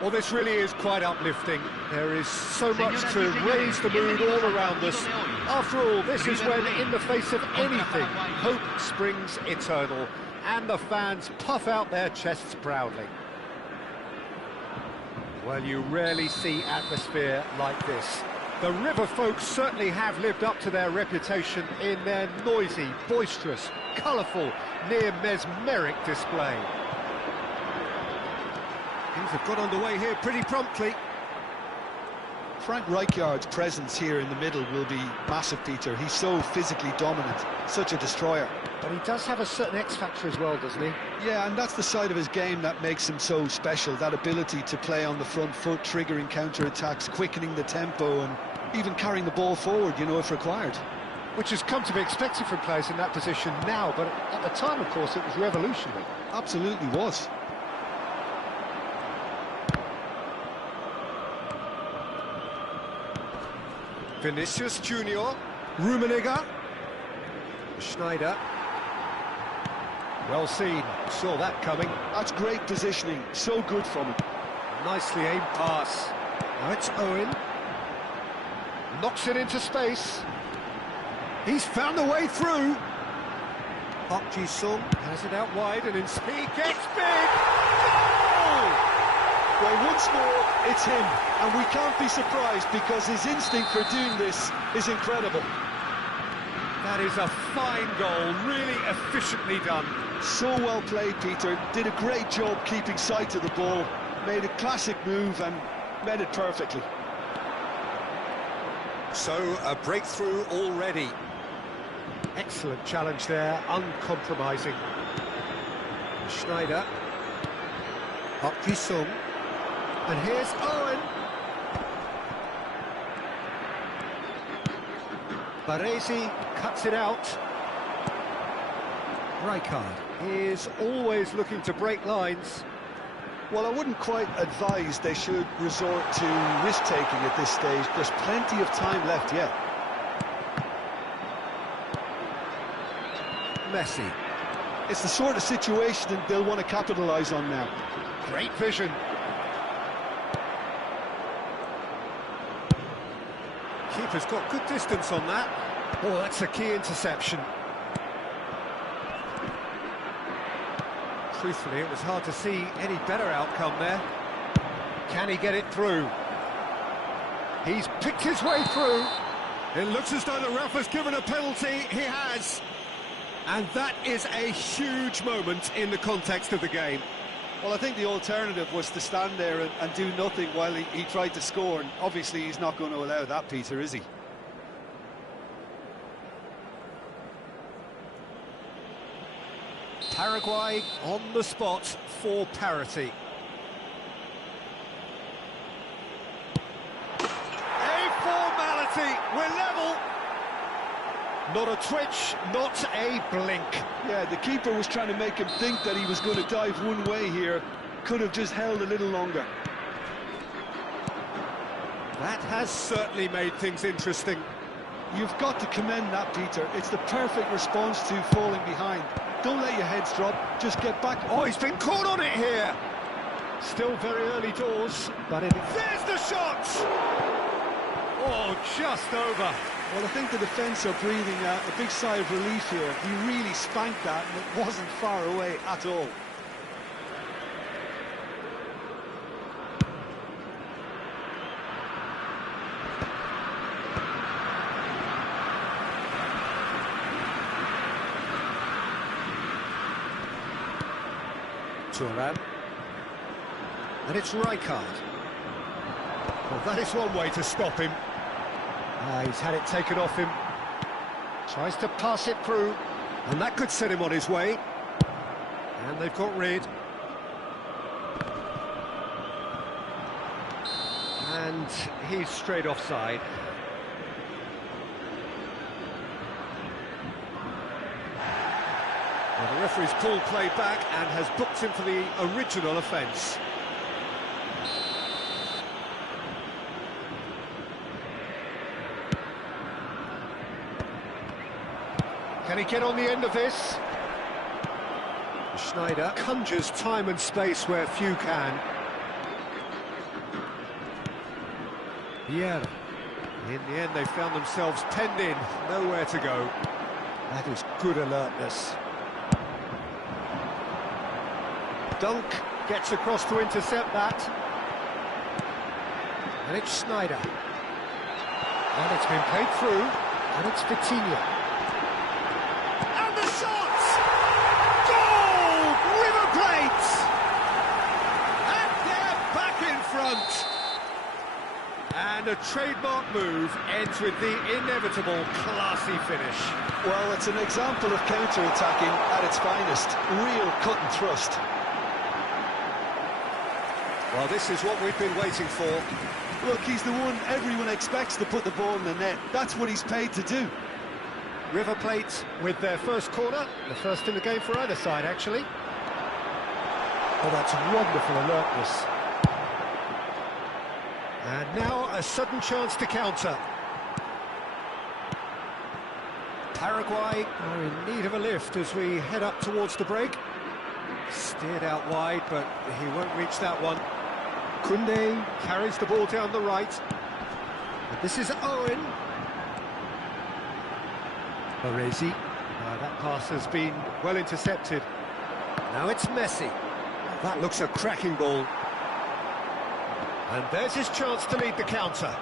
Well, this really is quite uplifting. There is so much to raise the mood all around us. After all, this is when, in the face of anything, hope springs eternal, and the fans puff out their chests proudly. Well, you rarely see atmosphere like this. The River folk certainly have lived up to their reputation in their noisy, boisterous, colourful, near-mesmeric display. Things have got underway here pretty promptly. Frank Rijkaard's presence here in the middle will be massive, Peter. He's so physically dominant, such a destroyer. But he does have a certain X-factor as well, doesn't he? Yeah, and that's the side of his game that makes him so special, that ability to play on the front foot, triggering counter-attacks, quickening the tempo, and even carrying the ball forward, you know, if required. Which has come to be expected from players in that position now, but at the time, of course, it was revolutionary. Absolutely was. Vinicius Junior, Rummenigge, Schneider. Well seen, saw that coming. That's great positioning, so good from him. Nicely aimed pass. Now it's Owen. Knocks it into space. He's found a way through. Park Ji-sung has it out wide and in speed gets big. Goal! Well, once more, it's him, and we can't be surprised because his instinct for doing this is incredible. That is a fine goal, really efficiently done. So well played, Peter. Did a great job keeping sight of the ball, made a classic move and made it perfectly. So, a breakthrough already. Excellent challenge there, uncompromising. Schneider. Park Ji-sung. And here's Owen. Baresi cuts it out. Rijkaard is always looking to break lines. Well, I wouldn't quite advise they should resort to risk-taking at this stage. There's plenty of time left yet. Messi. It's the sort of situation that they'll want to capitalise on now. Great vision. Keeper's got good distance on that. Oh, that's a key interception. Truthfully, it was hard to see any better outcome there. Can he get it through? He's picked his way through. It looks as though the ref has given a penalty. He has. And that is a huge moment in the context of the game. Well, I think the alternative was to stand there and do nothing while he tried to score, and obviously he's not going to allow that, Peter, is he? Paraguay on the spot for parity. A formality, we're level. Not a twitch, not a blink. Yeah, the keeper was trying to make him think that he was going to dive one way here. Could have just held a little longer. That has certainly made things interesting. You've got to commend that, Peter. It's the perfect response to falling behind. Don't let your heads drop, just get back. Oh, he's been caught on it here. Still very early doors, but there's the shot! Oh, just over. Well, I think the defence are breathing a big sigh of relief here. He really spanked that, and it wasn't far away at all. Thuram. And it's Rijkaard. Well, that is one way to stop him. He's had it taken off him. Tries to pass it through, and that could set him on his way. And they've got rid. And he's straight offside. Well, the referee's pulled play back and has booked him for the original offence. Can he get on the end of this? Schneider conjures time and space where few can. Vieira. In the end, they found themselves penned in, nowhere to go. That is good alertness. Dunk gets across to intercept that. And it's Sneijder. And it's been played through, and it's Vitinha. And the shot! Goal! River Plate! And they're back in front. And a trademark move ends with the inevitable classy finish. Well, it's an example of counter-attacking at its finest. Real cut and thrust. Well, this is what we've been waiting for. Look, he's the one everyone expects to put the ball in the net. That's what he's paid to do. River Plate with their first corner, the first in the game for either side, actually. Oh, that's wonderful alertness. And now a sudden chance to counter. Paraguay are in need of a lift as we head up towards the break. Steered out wide, but he won't reach that one. Koundé carries the ball down the right. And this is Owen. Baresi. That pass has been well intercepted. Now it's Messi. That looks a cracking ball. And there's his chance to lead the counter.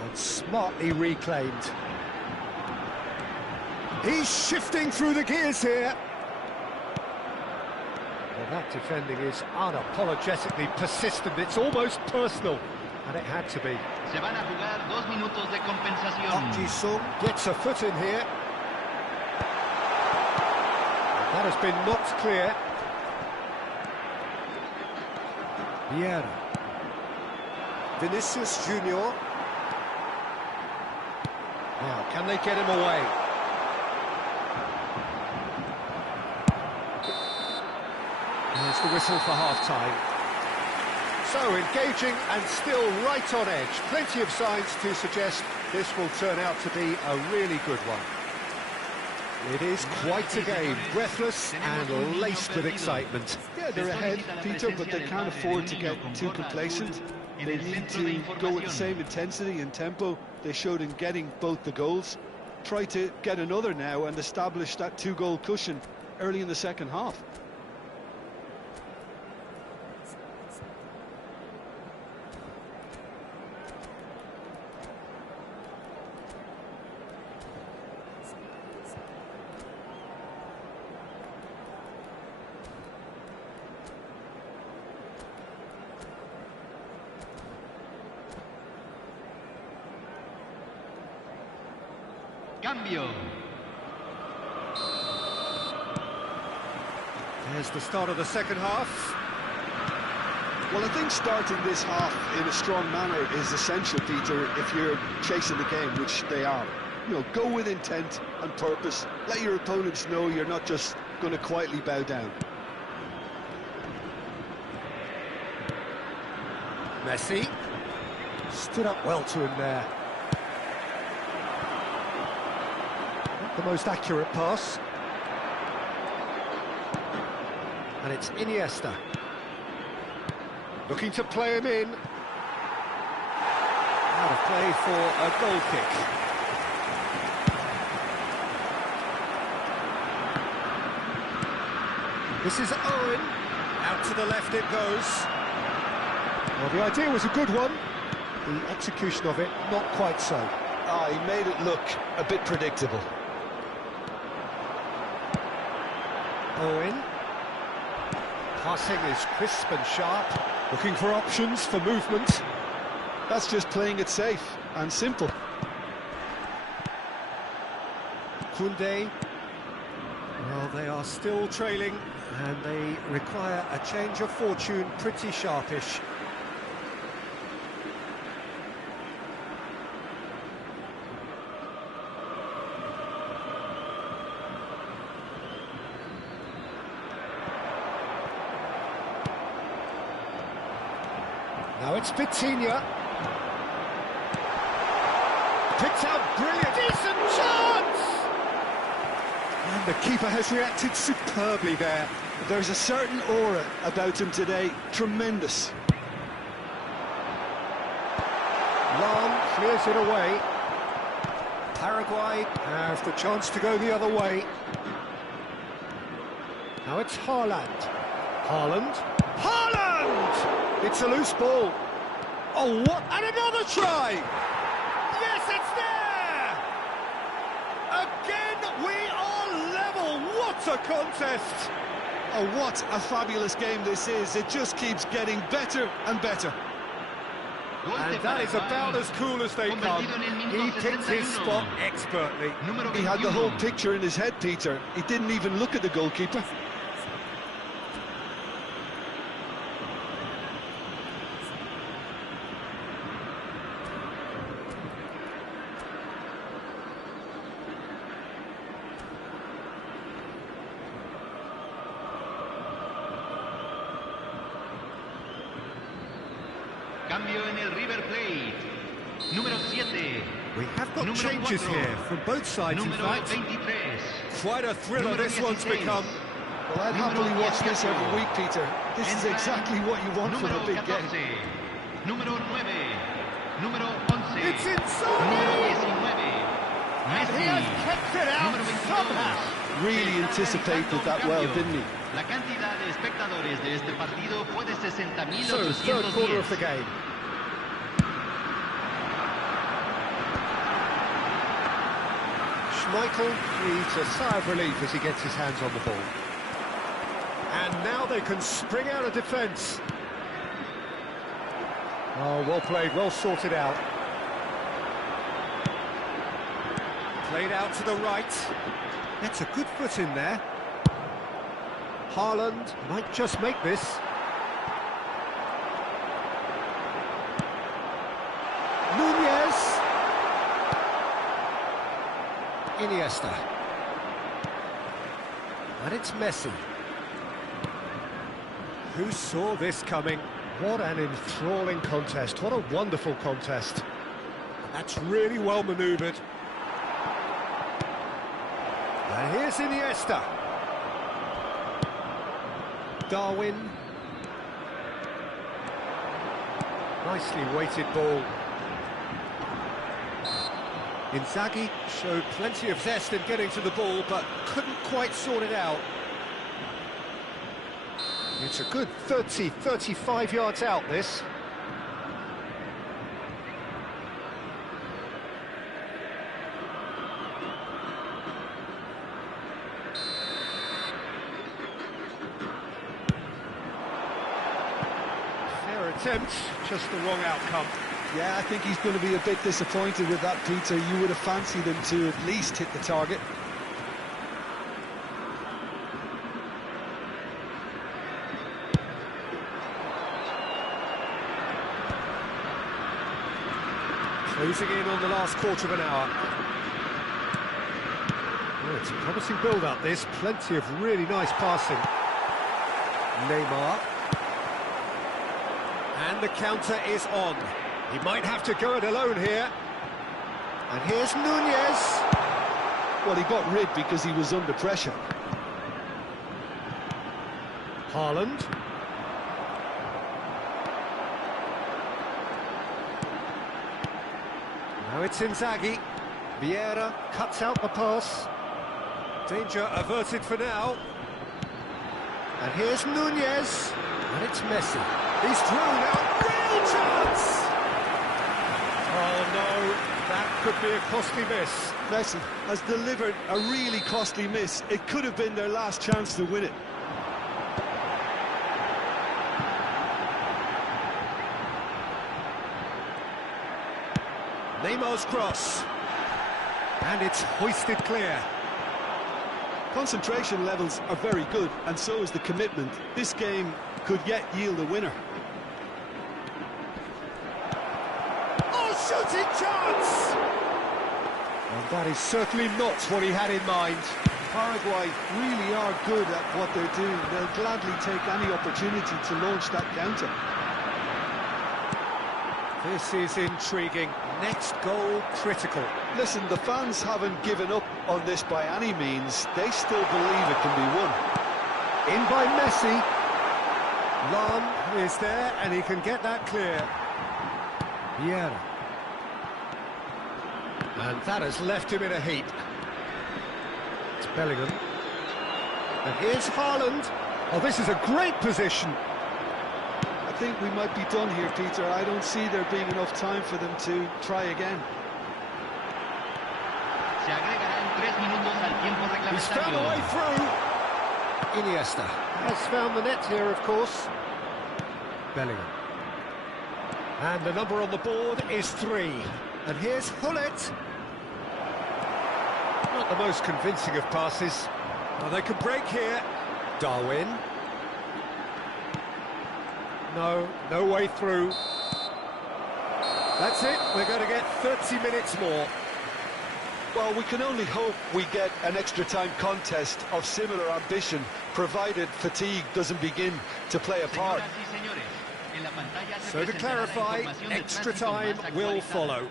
And smartly reclaimed. He's shifting through the gears here. Well, that defending is unapologetically persistent. It's almost personal. And it had to be. Se van a jugar 2 minutos de compensación. Park Ji-sung gets a foot in here. That has been knocked clear. Vieira. Vinicius Junior. Now, can they get him away? There's the whistle for half-time. So, engaging and still right on edge. Plenty of signs to suggest this will turn out to be a really good one. It is quite a game, breathless and laced with excitement. Yeah, they're ahead, Peter, but they can't afford to get too complacent. They need to go with the same intensity and tempo they showed in getting both the goals. Try to get another now and establish that 2-goal cushion early in the second half. Cambio. There's the start of the second half. Well, I think starting this half in a strong manner is essential, Peter, if you're chasing the game, which they are. You know, go with intent and purpose. Let your opponents know you're not just going to quietly bow down. Messi stood up well to him there. Not the most accurate pass. And it's Iniesta. Looking to play him in. Out of play for a goal kick. This is Owen. Out to the left it goes. Well, the idea was a good one. The execution of it, not quite so. Ah, he made it look a bit predictable. Owen. Passing is crisp and sharp. Looking for options for movement. That's just playing it safe and simple. Koundé. Well, they are still trailing, and they require a change of fortune pretty sharpish. Now it's Vitinha. Picked out brilliant. Decent chance! And the keeper has reacted superbly there. There's a certain aura about him today, tremendous. Long clears it away. Paraguay have the chance to go the other way. Now it's Haaland. Haaland. Haaland! It's a loose ball. Oh, what? And another try! Yes, it's there! Again, we are level. What a contest! Oh, what a fabulous game this is. It just keeps getting better and better. And that is about as cool as they come. He picked his spot expertly. He had the whole picture in his head, Peter. He didn't even look at the goalkeeper. Cambio en el River Plate. Número 7. We have got Número changes 4. here from both sides, in Número fact. 23. Quite a thriller Número this one's 16. become. Well, I'd happily watch this every week, Peter. This is exactly what you want from a Número big 14. game. Número 9. Número 11. It's inside! Número 19. And he has kept it out Número 22. somehow. Really anticipated that well, didn't he? La cantidad de espectadores de este partido fue de 60.810. So, third quarter of the game. Schmeichel breathes a sigh of relief as he gets his hands on the ball. And now they can spring out of defence. Oh, well played, well sorted out. Played out to the right. That's a good foot in there. Haaland might just make this. Nunez. Iniesta. And it's Messi. Who saw this coming? What an enthralling contest. What a wonderful contest. That's really well manoeuvred. And here's Iniesta. Darwin. Nicely weighted ball. Inzaghi showed plenty of zest in getting to the ball, but couldn't quite sort it out. It's a good 30, 35 yards out, this. Fair attempt, just the wrong outcome. Yeah, I think he's going to be a bit disappointed with that, Peter. You would have fancied him to at least hit the target. Closing in on the last quarter of an hour. Well, it's a promising build-up, this. Plenty of really nice passing. Neymar. And the counter is on. He might have to go it alone here. And here's Nunez. Well, he got rid because he was under pressure. Haaland. Now it's Inzaghi. Vieira cuts out the pass. Danger averted for now. And here's Nunez. And it's Messi. He's through now. Real chance! Oh no, that could be a costly miss. Messi has delivered a really costly miss. It could have been their last chance to win it. Neymar's cross. And it's hoisted clear. Concentration levels are very good, and so is the commitment. This game could yet yield a winner. Oh, shooting chance! And that is certainly not what he had in mind. Paraguay really are good at what they're doing. They'll gladly take any opportunity to launch that counter. This is intriguing. Next goal critical. Listen, the fans haven't given up on this by any means. They still believe it can be won. In by Messi. Lam is there, and he can get that clear. Vieira. And that has left him in a heap. It's Bellingham. And here's Haaland. Oh, this is a great position. I think we might be done here, Peter. I don't see there being enough time for them to try again. He's found a way through. Iniesta has found the net here, of course. Bellingham. And the number on the board is 3. And here's Hullet. Not the most convincing of passes. Well, they can break here. Darwin. No way through. That's it. We're going to get 30 minutes more. Well, we can only hope we get an extra-time contest of similar ambition, provided fatigue doesn't begin to play a part. So to clarify, extra time will follow.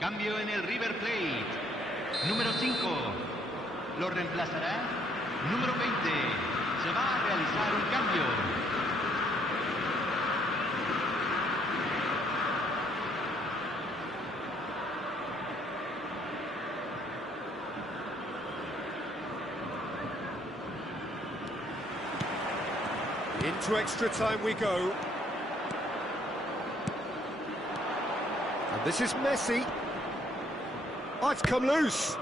Cambio en el River Plate. Número 5. Lo reemplazará. Número 20. Se va a realizar un cambio. Into extra time we go. And this is Messi. Oh, it's come loose.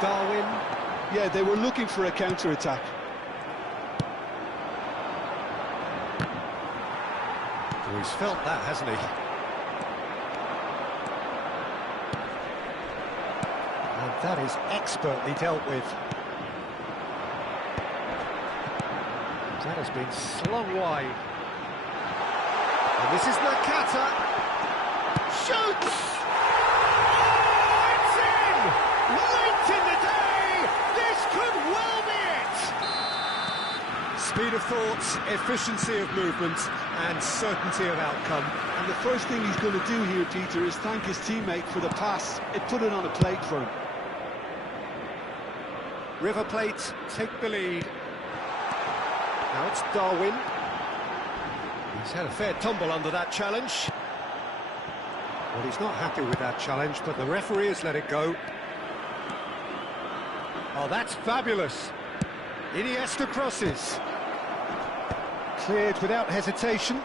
Darwin. Yeah, they were looking for a counter-attack. Oh, he's felt that, hasn't he? And that is expertly dealt with. That has been slung wide. And this is Nakata. Shoots! Oh, it's in! Late in the day! This could well be it! Speed of thought, efficiency of movement, and certainty of outcome. And the first thing he's going to do here, Peter, is thank his teammate for the pass. It put it on a plate for him. River Plate take the lead. Now it's Darwin. He's had a fair tumble under that challenge. Well, he's not happy with that challenge, but the referee has let it go. Oh, that's fabulous. Iniesta crosses. Cleared without hesitation.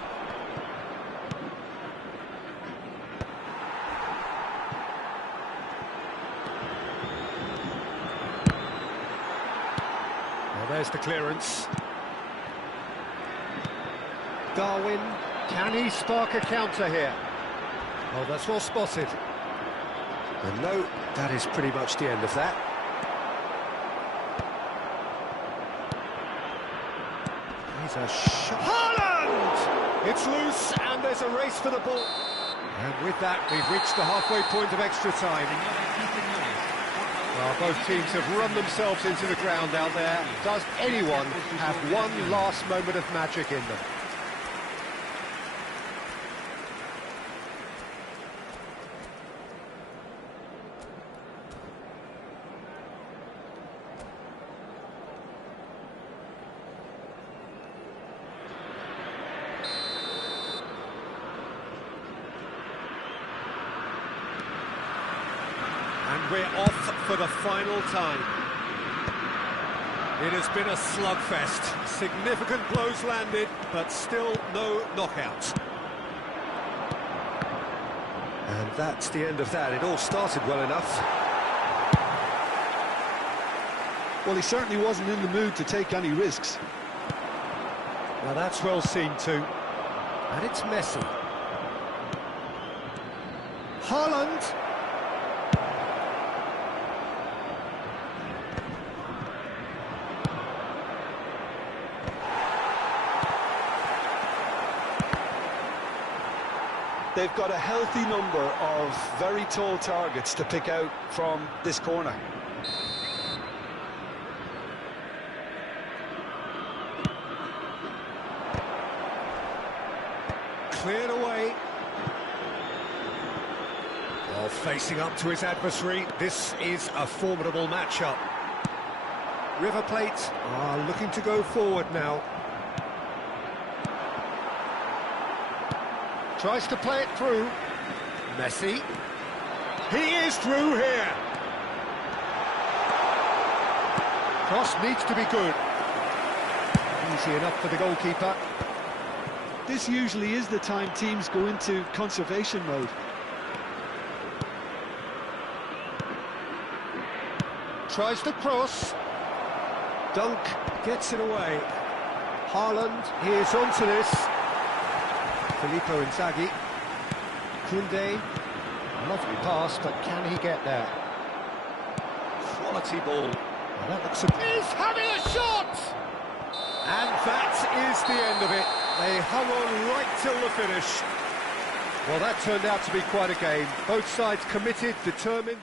Well, there's the clearance. Darwin, can he spark a counter here? Oh, that's well spotted. And no, that is pretty much the end of that. He's a shot. Haaland! It's loose, and there's a race for the ball. And with that, we've reached the halfway point of extra time. Well, both teams have run themselves into the ground out there. Does anyone have one last moment of magic in them? And we're off for the final time. It has been a slugfest. Significant blows landed, but still no knockout. And that's the end of that. It all started well enough. Well, he certainly wasn't in the mood to take any risks. Well, that's well seen too. And it's Messi. Haaland. They've got a healthy number of very tall targets to pick out from this corner. Cleared away. While facing up to his adversary, this is a formidable matchup. River Plate are looking to go forward now. Tries to play it through. Messi. He is through here. Cross needs to be good. Easy enough for the goalkeeper. This usually is the time teams go into conservation mode. Tries to cross. Dunk gets it away. Haaland is onto this. Filippo Inzaghi. Koundé. Lovely pass, but can he get there? Quality ball. Well, that looks He's having a shot! And that is the end of it. They hung on right till the finish. Well, that turned out to be quite a game. Both sides committed, determined.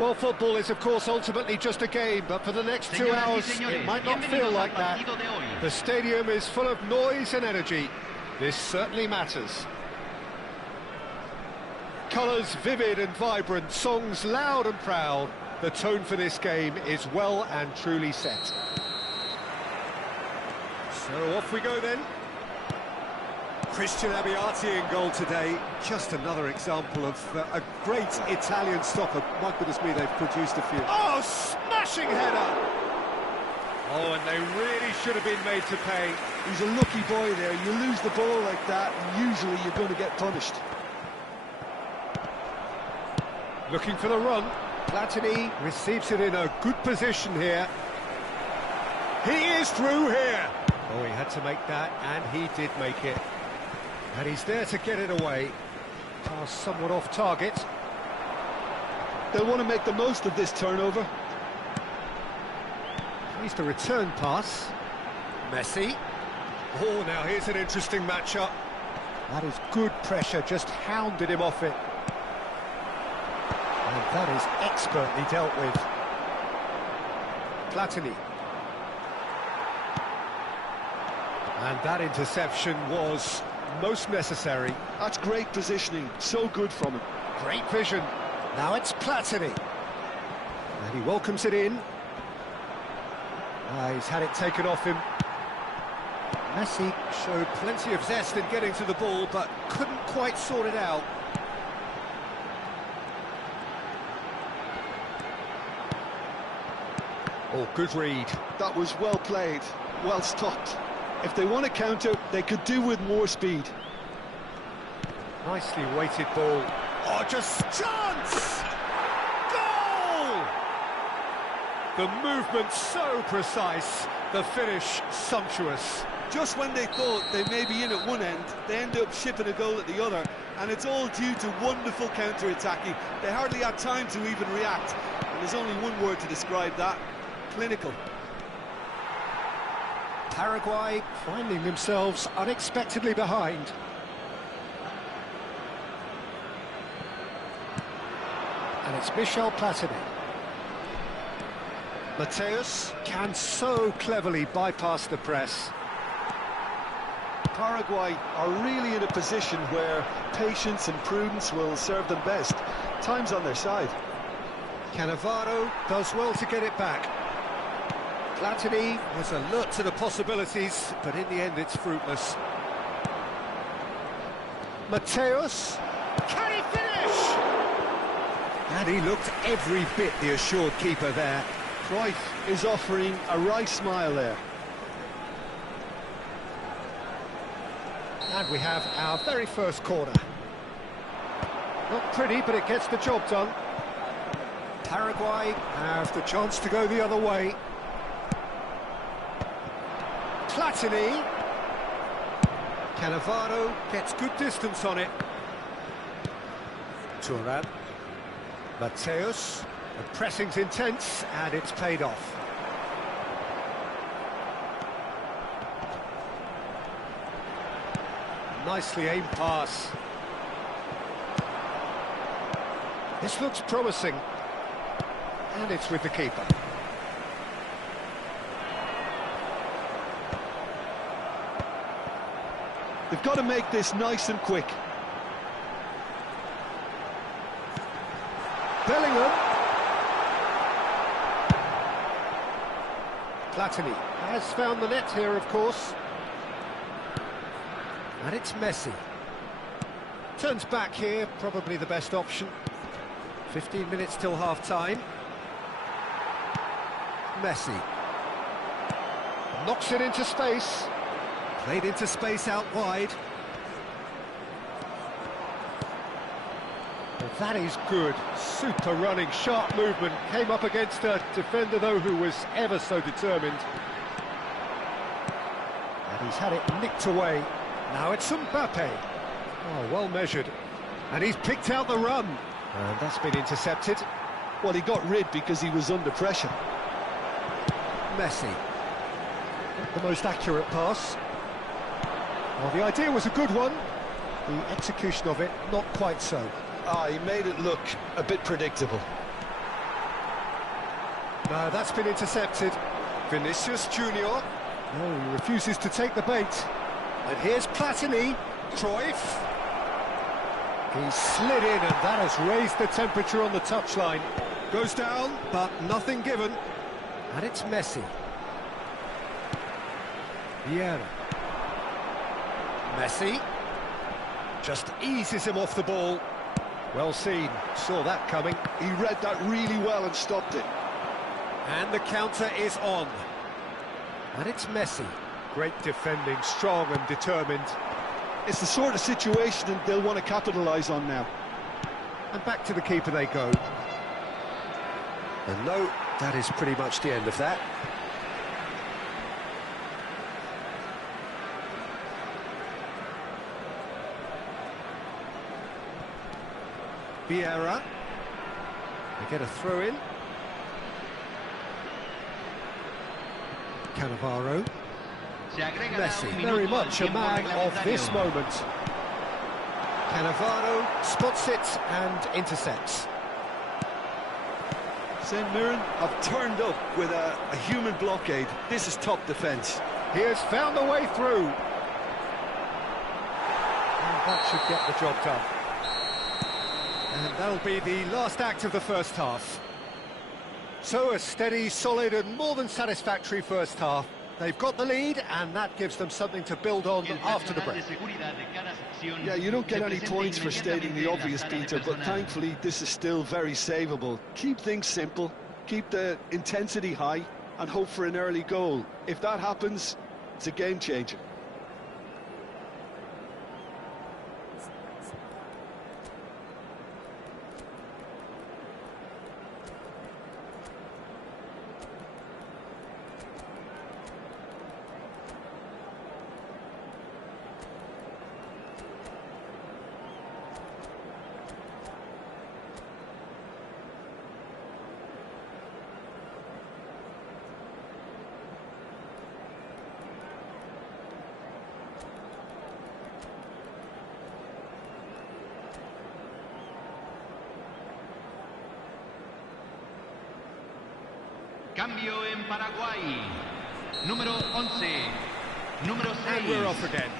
Well, football is, of course, ultimately just a game, but for the next 2 hours, it might not feel like that. The stadium is full of noise and energy. This certainly matters. Colours vivid and vibrant, songs loud and proud. The tone for this game is well and truly set. So off we go then. Christian Abbiati in goal today. Just another example of a great Italian stopper. My goodness me, they've produced a few. Oh, smashing header! Oh, and they really should have been made to pay. He's a lucky boy there. You lose the ball like that, and usually you're going to get punished. Looking for the run. Platini receives it in a good position here. He is through here. Oh, he had to make that, and he did make it. And he's there to get it away. Pass somewhat off target. They'll want to make the most of this turnover. Here's the return pass. Messi. Oh, now here's an interesting matchup. That is good pressure, just hounded him off it. And that is expertly dealt with. Platini. And that interception was most necessary. That's great positioning, so good from him. Great vision. Now it's Platini. And he welcomes it in. He's had it taken off him. Messi showed plenty of zest in getting to the ball, but couldn't quite sort it out. Oh, good read. That was well played, well stopped. If they want to counter, they could do with more speed. Nicely weighted ball. Oh, just chance! Goal! The movement so precise, the finish sumptuous. Just when they thought they may be in at one end, they end up shipping a goal at the other, and it's all due to wonderful counter-attacking. They hardly had time to even react, and there's only one word to describe that: clinical. Paraguay finding themselves unexpectedly behind. And it's Michel Platini. Mateus can so cleverly bypass the press. Paraguay are really in a position where patience and prudence will serve them best. Time's on their side. Cannavaro does well to get it back. Platini was alert to the possibilities, but in the end it's fruitless. Mateus, can he finish? And he looked every bit the assured keeper there. Cruyff is offering a right smile there. And we have our very first corner. Not pretty, but it gets the job done. Paraguay have the chance to go the other way. Platini. Cannavaro gets good distance on it. Thuram. Mateus. The pressing's intense, and it's paid off. Nicely aimed pass. This looks promising. And it's with the keeper. They've got to make this nice and quick. Bellingham. Platini has found the net here, of course. And it's Messi. Turns back here, probably the best option. 15 minutes till half-time. Messi. Knocks it into space. Played into space out wide. Well, that is good. Super running, sharp movement. Came up against a defender, though, who was ever so determined. And he's had it nicked away. Now it's Mbappe. Oh, well measured. And he's picked out the run. And that's been intercepted. Well, he got rid because he was under pressure. Messi. Not the most accurate pass. Well, the idea was a good one. The execution of it, not quite so. He made it look a bit predictable. No, that's been intercepted. Vinicius Junior. No, he refuses to take the bait. And here's Platini. Cruyff. He slid in, and that has raised the temperature on the touchline. Goes down, but nothing given. And it's Messi. Vieira. Messi. Just eases him off the ball. Well seen, saw that coming. He read that really well and stopped it. And the counter is on. And it's Messi. Great defending, strong and determined. It's the sort of situation that they'll want to capitalise on now. And back to the keeper they go. And no, that is pretty much the end of that. Vieira. They get a throw in. Cannavaro. Messi, very much a man of this moment. Cannavaro spots it and intercepts. St Mirren have turned up with a human blockade. This is top defence. He has found a way through. And that should get the job done. And that'll be the last act of the first half. So a steady, solid and more than satisfactory first half. They've got the lead, and that gives them something to build on after the break. Yeah, you don't get any points for stating the obvious, Peter, but thankfully this is still very savable. Keep things simple, keep the intensity high, and hope for an early goal. If that happens, it's a game changer. Cambio en Paraguay. Número 11. Número 6. And we're off again.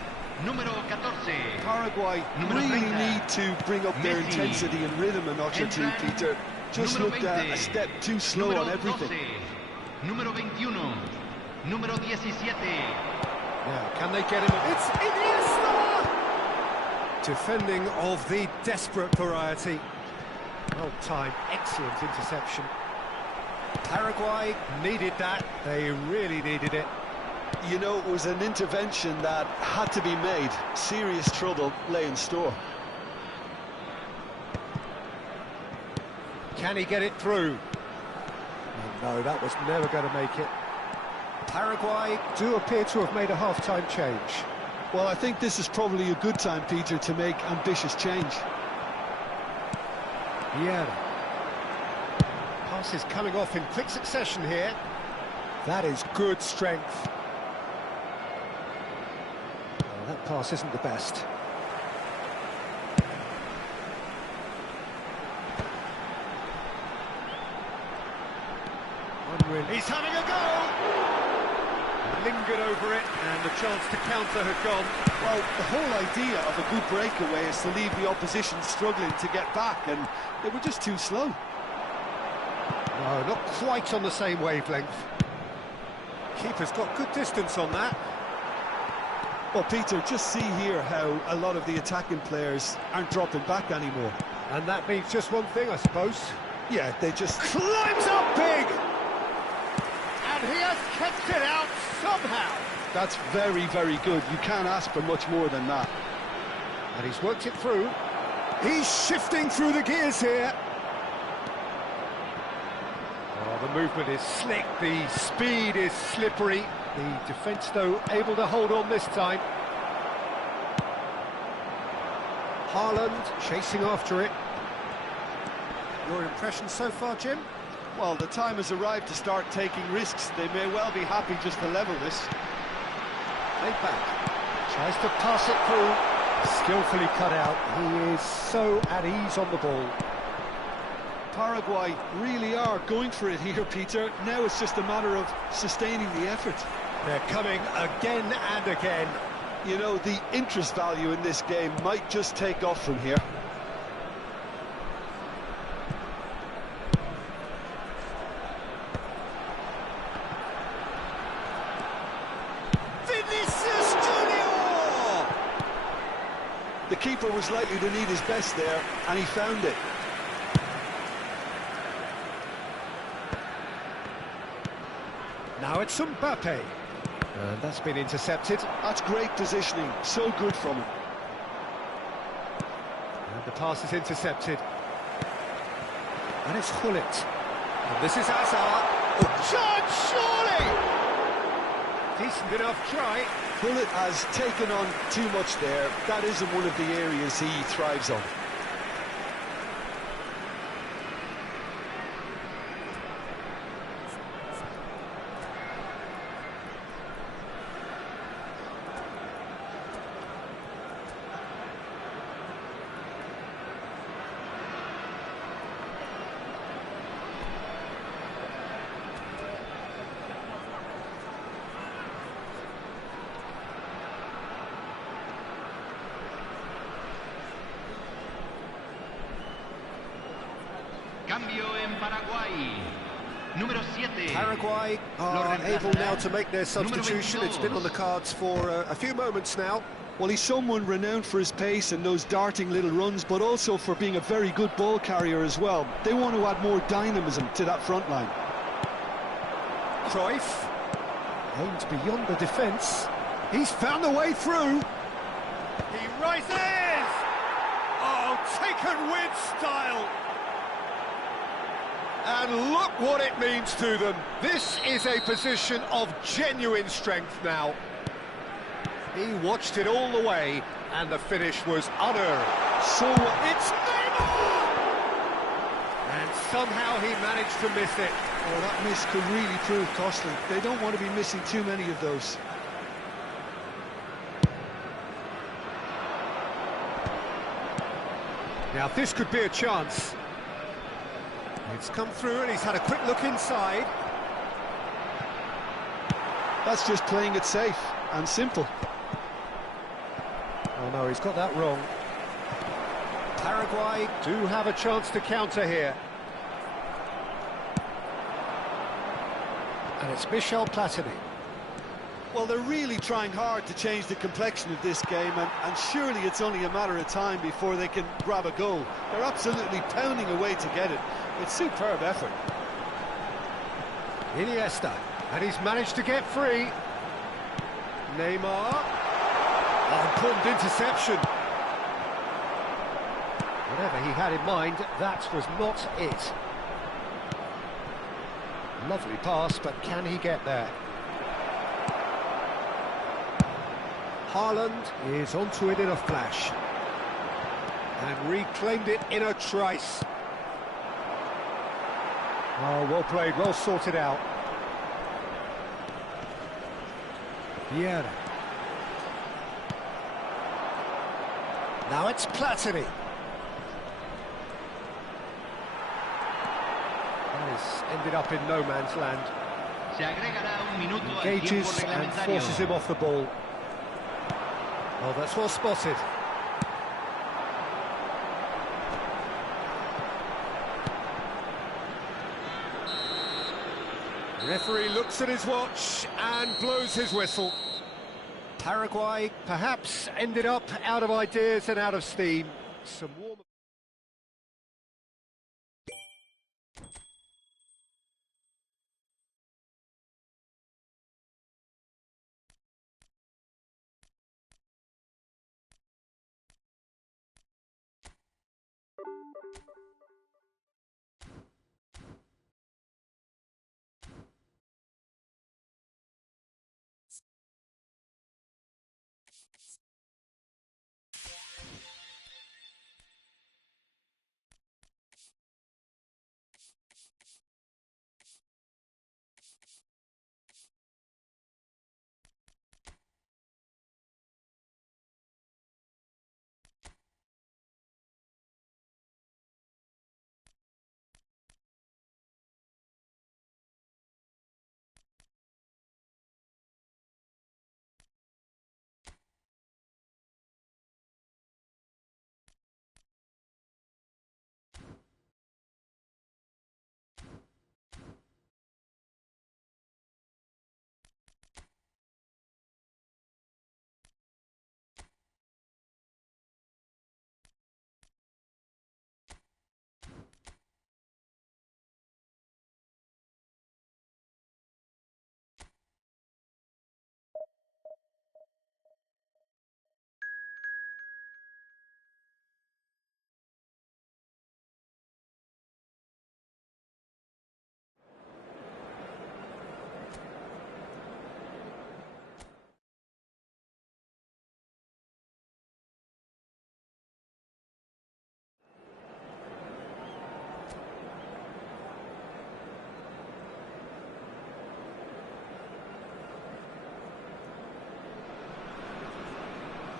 Número 14. Paraguay Número really 30. need to bring up their Messi. intensity and rhythm a notch or two, Entran Peter. Just número looked 20. a step too slow Número on everything. 12. Número 21. Número 17. Now, can they get him? It's Iniesta! Defending of the desperate variety. Well timed, excellent interception. Paraguay needed that, they really needed it. You know, it was an intervention that had to be made. Serious trouble lay in store. Can he get it through? Oh, no, that was never going to make it. Paraguay do appear to have made a half-time change. Well, I think this is probably a good time, Peter, to make ambitious change. Vieira. Passes coming off in quick succession here. That is good strength. Oh, that pass isn't the best. Unreal. He's having a go! Lingered over it, and the chance to counter had gone. Well, the whole idea of a good breakaway is to leave the opposition struggling to get back, and they were just too slow. No, not quite on the same wavelength. Keeper's got good distance on that. Well, Peter, just see here how a lot of the attacking players aren't dropping back anymore. And that means just one thing, I suppose. Yeah, they just... Climbs up big! And he has kept it out somehow. That's very, very good. You can't ask for much more than that. And he's worked it through. He's shifting through the gears here. Oh, the movement is slick, the speed is slippery. The defence, though, able to hold on this time. Haaland chasing after it. Your impression so far, Jim? Well, the time has arrived to start taking risks. They may well be happy just to level this. Laid back. Tries to pass it through. Skillfully cut out. He is so at ease on the ball. Paraguay really are going for it here, Peter. Now it's just a matter of sustaining the effort. They're coming again and again. You know, the interest value in this game might just take off from here. Vinicius Junior! The keeper was likely to need his best there, and he found it. Now it's Mbappe. And that's been intercepted. That's great positioning, so good from him. And the pass is intercepted. And it's Gullit. And this is Hazard. Oh, chance, surely! Decent enough try. Gullit has taken on too much there. That isn't one of the areas he thrives on. Cambio en Paraguay. Número 7. Paraguay are able now to make their substitution. It's been on the cards for a few moments now. Well, he's someone renowned for his pace and those darting little runs, but also for being a very good ball carrier as well. They want to add more dynamism to that front line. Cruyff aimed beyond the defence. He's found a way through. He rises! Oh, taken with style. And look what it means to them. This is a position of genuine strength now. He watched it all the way, and the finish was unearned. So It's Neymar! And somehow he managed to miss it. oh, that miss could really prove costly. They don't want to be missing too many of those. Now this could be a chance. It's come through and he's had a quick look inside. That's just playing it safe and simple. Oh no, he's got that wrong. Paraguay do have a chance to counter here. And it's Michel Platini. Well, they're really trying hard to change the complexion of this game, and surely it's only a matter of time before they can grab a goal. They're absolutely pounding away to get it. It's superb effort. Iniesta, and he's managed to get free. Neymar. Oh, important interception. Whatever he had in mind, that was not it. Lovely pass, but can he get there? Haaland is onto it in a flash. And reclaimed it in a trice. Oh, well played, well sorted out. Vieira. Now it's Platini. He's ended up in no man's land. Se agregará un minuto al tiempo Engages and reglamentario. forces him off the ball. Oh, that's well spotted. Referee looks at his watch and blows his whistle. Paraguay perhaps ended up out of ideas and out of steam. Some warm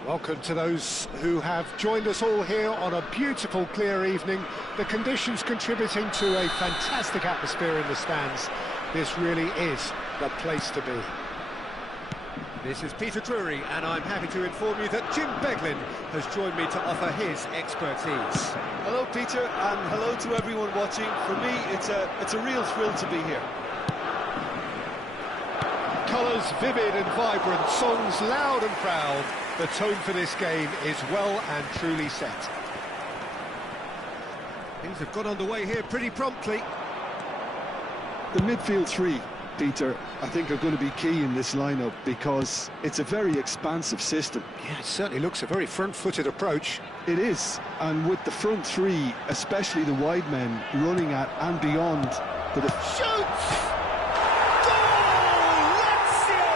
Welcome to those who have joined us all here on a beautiful, clear evening. The conditions contributing to a fantastic atmosphere in the stands. This really is the place to be. This is Peter Drury, and I'm happy to inform you that Jim Beglin has joined me to offer his expertise. Hello, Peter, and hello to everyone watching. For me, it's a real thrill to be here. Colours vivid and vibrant, songs loud and proud. The tone for this game is well and truly set. Things have got underway here pretty promptly. The midfield three, Peter, I think are going to be key in this lineup because it's a very expansive system. Yeah, it certainly looks a very front-footed approach. It is, and with the front three, especially the wide men, running at and beyond the Shoots! Goal! Lazio!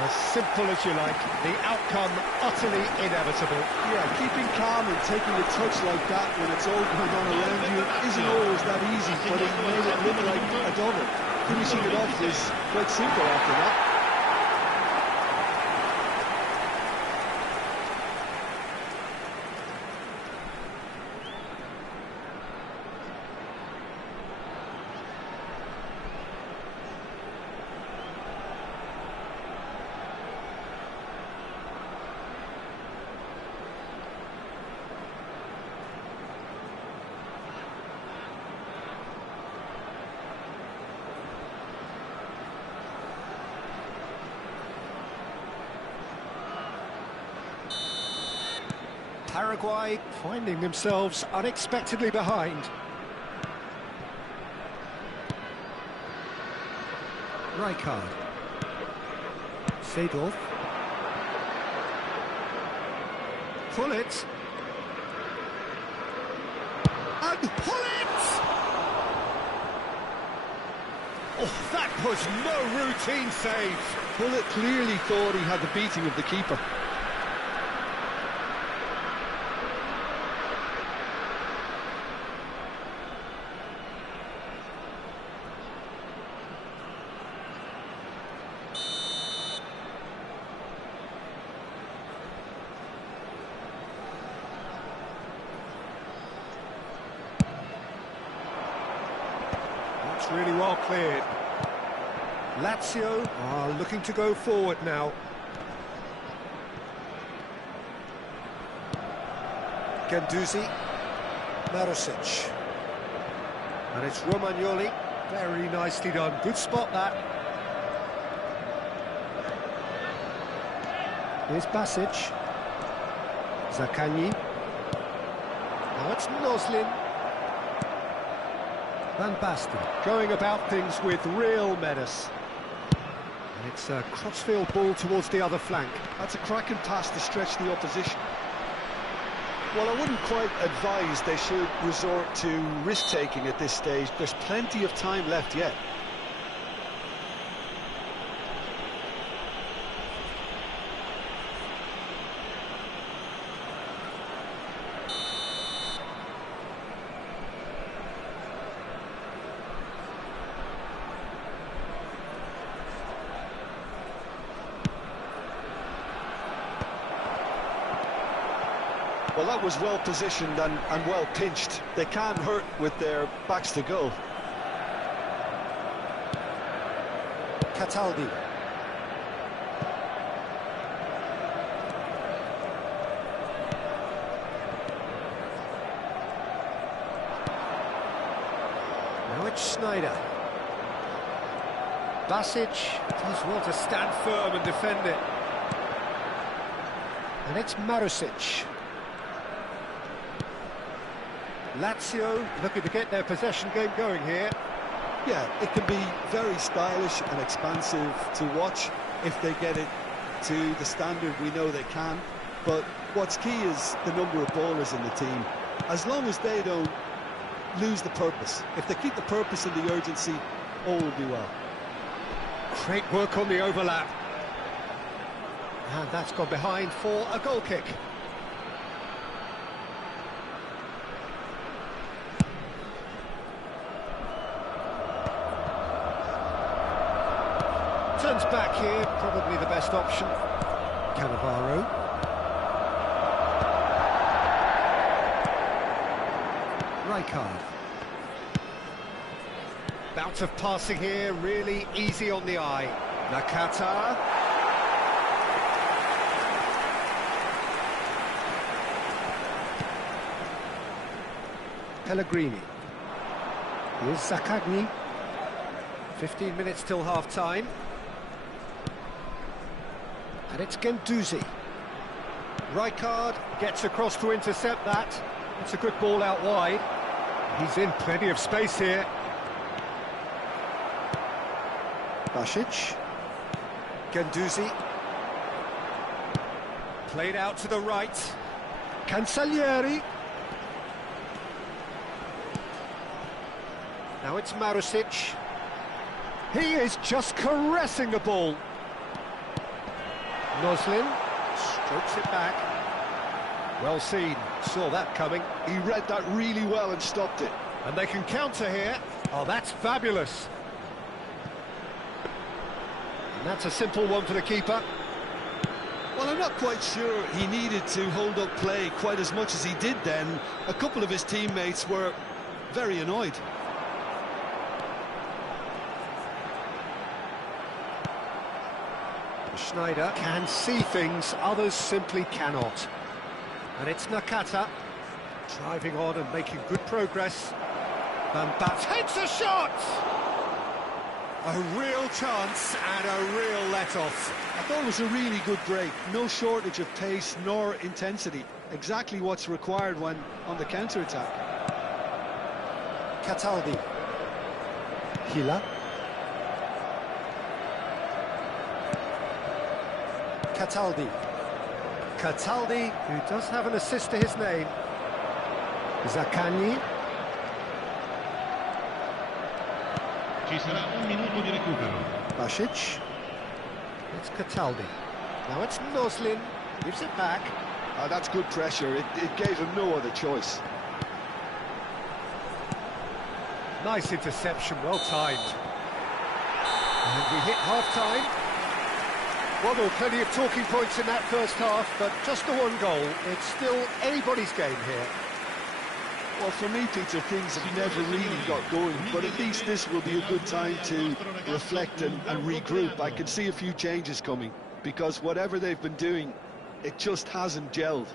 As simple as you like, the outcome utterly inevitable. Yeah, keeping calm and taking a touch like that when it's all going on around you isn't always that easy, but it made it look like a double. Finishing it off was quite simple after that. Paraguay finding themselves unexpectedly behind. Rijkaard. Seedorf. Pullet. And Pullet! Oh, that was no routine save. Pullet clearly thought he had the beating of the keeper. Really well cleared. Lazio are looking to go forward now. Guendouzi, Marusic. And it's Romagnoli. Very nicely done. Good spot, that. Here's Basic. Zaccagni. Now it's Noslin. Van Basten going about things with real menace. And it's a crossfield ball towards the other flank. That's a cracking pass to stretch the opposition. Well, I wouldn't quite advise they should resort to risk-taking at this stage. There's plenty of time left yet. Well, that was well positioned and well pinched. They can't hurt with their backs to goal. Cataldi. Now it's Sneijder. Basic does well to stand firm and defend it. And it's Marusic. Lazio looking to get their possession game going here. Yeah, it can be very stylish and expansive to watch if they get it to the standard we know they can. But what's key is the number of ballers in the team. As long as they don't lose the purpose, if they keep the purpose and the urgency, all will be well. Great work on the overlap. And that's gone behind for a goal kick. Turns back here, probably the best option. Cannavaro. Rijkaard. Bout of passing here, really easy on the eye. Nakata. Pellegrini. Here's Zaccagni. 15 minutes till half-time. And it's Guendouzi. Rijkaard gets across to intercept that. It's a good ball out wide. He's in plenty of space here. Basic. Guendouzi. Played out to the right. Cancellieri. Now it's Marusic. He is just caressing the ball. Noslin strokes it back. Well seen, saw that coming. He read that really well and stopped it. And they can counter here. Oh, that's fabulous. And that's a simple one for the keeper. Well, I'm not quite sure he needed to hold up play quite as much as he did then. A couple of his teammates were very annoyed. Schneider can see things, others simply cannot. And it's Nakata, driving on and making good progress. Van Baat takes a shot! A real chance and a real let-off. I thought it was a really good break. No shortage of pace nor intensity. Exactly what's required when on the counter-attack. Cataldi. Hila. Cataldi, who does have an assist to his name. Zaccagni. Ci sarà un minuto di recupero. Basic. It's Cataldi. Now it's Noslin. Gives it back. That's good pressure. It gave him no other choice. Nice interception, well timed. And we hit half-time. Well, there were plenty of talking points in that first half, but just the one goal. It's still anybody's game here. Well, for me, Peter, things have never really got going, but at least this will be a good time to reflect and regroup. I can see a few changes coming, because whatever they've been doing, it just hasn't gelled.